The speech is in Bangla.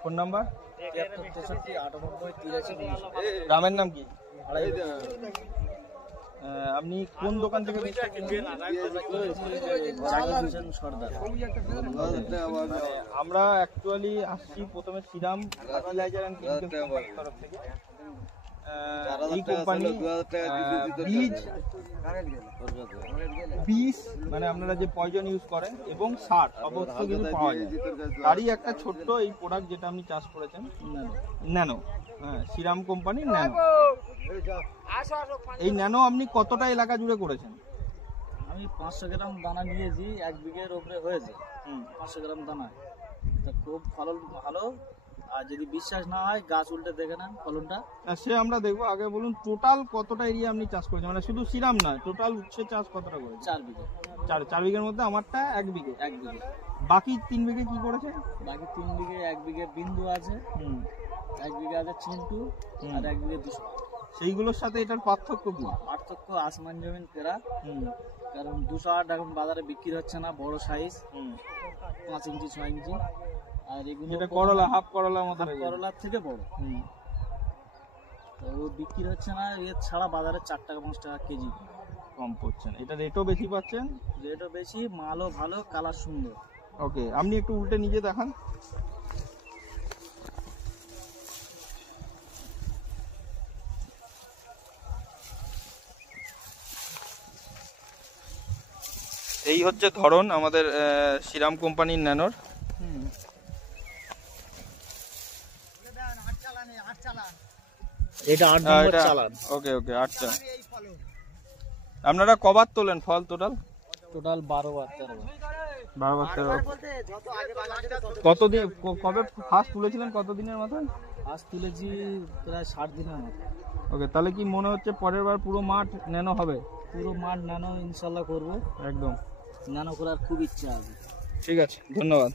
ফোন নাম্বার 73639883 গ্রামের নাম কি? আপনি কোন দোকান থেকে আমরা অ্যাকচুয়ালি আসছি প্রথমে শ্রীরাম ফার্টিলাইজার অ্যান্ড কেমিক্যাল তরফ থেকে। এই কোম্পানি বীজ মানে আপনারা যে পয়জন ইউজ করেন এবং সার সমস্ত কিছু পাওয়া যায়। তারই একটা ছোট্ট এই প্রোডাক্ট যেটা আপনি চাষ করেছেন ন্যানো, হ্যাঁ শ্রীরাম কোম্পানির ন্যানো। এই ন্যানো আপনি কতটা এলাকা জুড়ে করেছেন? আমি 500 গ্রাম দানা নিয়েছি, 1 বিঘের উপরে হয়েছে। 500 গ্রাম দানা তা খুব ফলন ভালো। আর যদি বিশ্বাস না হয় গাছ উল্টে দেখে নেন ফলনটা। সে আমরা দেখবো, আগে বলুন টোটাল কতটা এরিয়া আপনি চাষ করেছেন, মানে শুধু শ্রীরাম নয় টোটাল উচ্ছে চাষ কতটা করেছেন? 4 বিঘে। 4 বিঘের মধ্যে আমারটা 1 বিঘে। 1 বিঘে। বাকি 3 বিঘে কি করেছে? বাকি 3 বিঘে 1 বিঘে বিন্দু আছে, 1 বিঘে আছে চিন্টু, আর 1 বিঘে 200। সেইগুলোর সাথে এটার পার্থক্য কি? পার্থক্য আসমান জমিন ফেরা। কারণ 208 এখন বাজারে বিক্রি হচ্ছে না, বড় সাইজ 5 ইঞ্চি 6 ইঞ্চি। আর এগুলো এটা করলা, হাফ করলার মতো, করলার থেকে বড়। তো বিক্রি হচ্ছে না, এর ছাড়া বাজারে 4 টাকা 5 টাকা কেজি কম পড়ছেন। এটা রেটও বেশি পাচ্ছেন? রেটও বেশি, মালও ভালো, কালার সুন্দর। ওকে, আপনি একটু উল্টে নিজে দেখান। এই হচ্ছে ধরন আমাদের শ্রীরাম কোম্পানির ন্যানোর। এটা 8 নম্বর চালান। ওকে ওকে, 8টা। আপনারা কবার তোলেন ফল টোটাল? টোটাল 12 বার 13 বার। 12 বার 13। কতদিন, কবে ফার্স্ট তুলেছিলেন, কতদিনের মাথায়? ফার্স্ট তুলেছি প্রায় 60 দিনের মতো। ওকে, তাহলে কি মনে হচ্ছে পরের বার পুরো মাঠ ন্যানো হবে? পুরো মাঠ ন্যানো ইনশাল্লাহ করবো। একদম ন্যানো করার খুব ইচ্ছা আছে। ঠিক আছে, ধন্যবাদ।